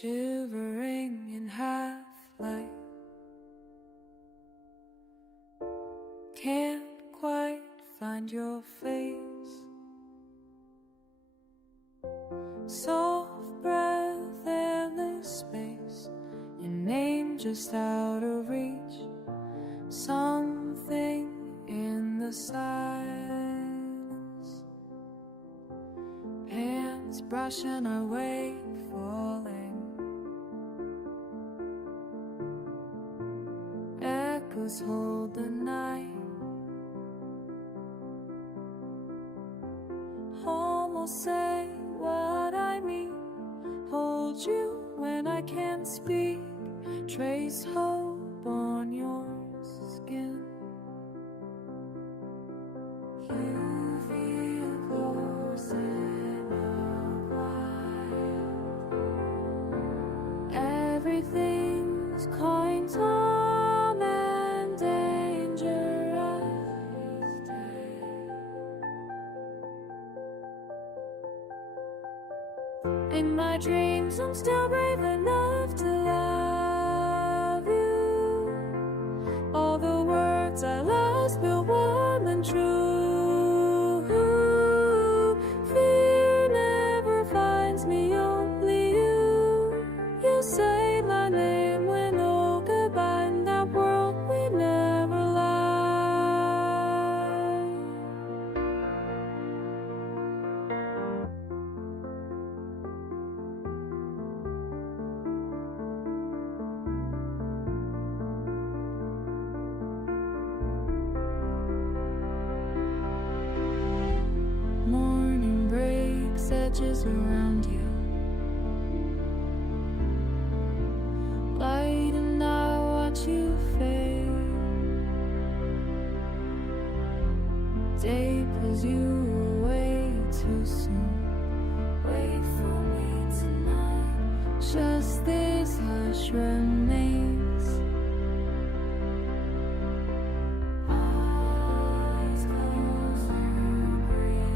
shivering in half-light. Can't quite find your face. Soft breath, endless space, your name just out of reach. Something in the silence, hands brushing away, falling. Echoes hold the night, almost say what I mean. Hold you when I can't speak, trace hope on your skin. You feel close in a while. Everything's quite calm and dangerous. In my dreams, I'm still brave enough to love you. All the words I lost feel warm and true. Fear never finds me, only you. You say my name when no goodbye. In that world we never lie. Morning breaks, edges around you. Light and I watch you fade. Day pulls you away too soon. Wait for me tonight. Just this hush remains. Eyes close, you breathe.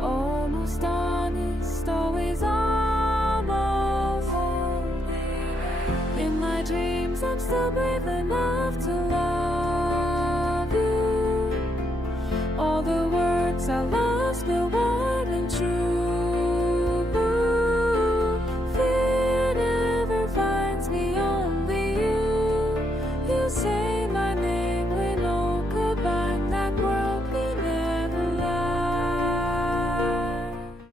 Almost honest, always almost. In my dreams, I'm still brave enough to love you. All the words I lost feel warm and true. Fear never finds me, only you. You say